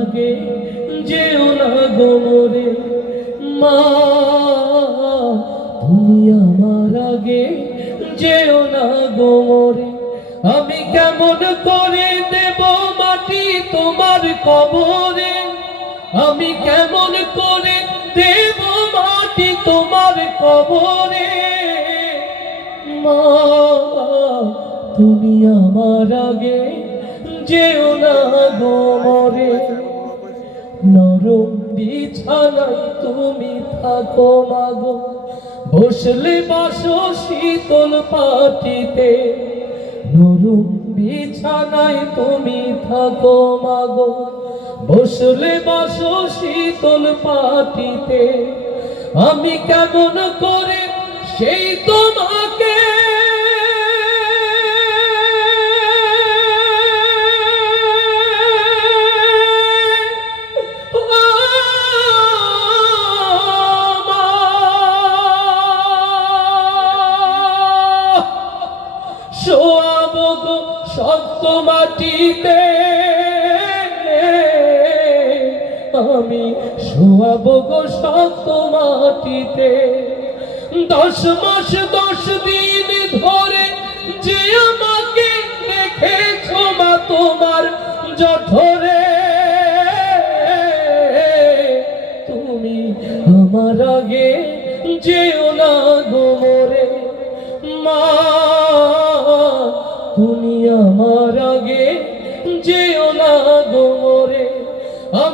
আগে যেও না গোমরে মা, তুমি আমার আগে যেও না গোমরে আমি কেমন করে দেব মাটি তোমার কবরে? আমি কেমন করে দেব মাটি তোমার কবরে? মা, তুমি আমার আগে যেও না গোমরে বিছানায় তুমি থাকো মাগো। বসলে বাসো শীতল পাটিতে নরম বিছানায় তুমি থাকো মাগো। বসলে বাসো শীতল পাটিতে আমি কেমন করে সেই তোমাকে শোয়াব গো শক্ত মাটিতে। আমি শোয়াব গো শক্ত মাটিতে। দশ মাস, দশ দিন ধরে যে আমাকে রেখেছ মা তোমার জঠরে। তুমি আমার আগে যেও না গোমরে মা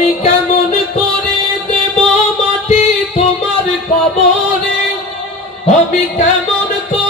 আমি কেমন করে দেব মাটি তোমার কবরে? আমি কেমন করে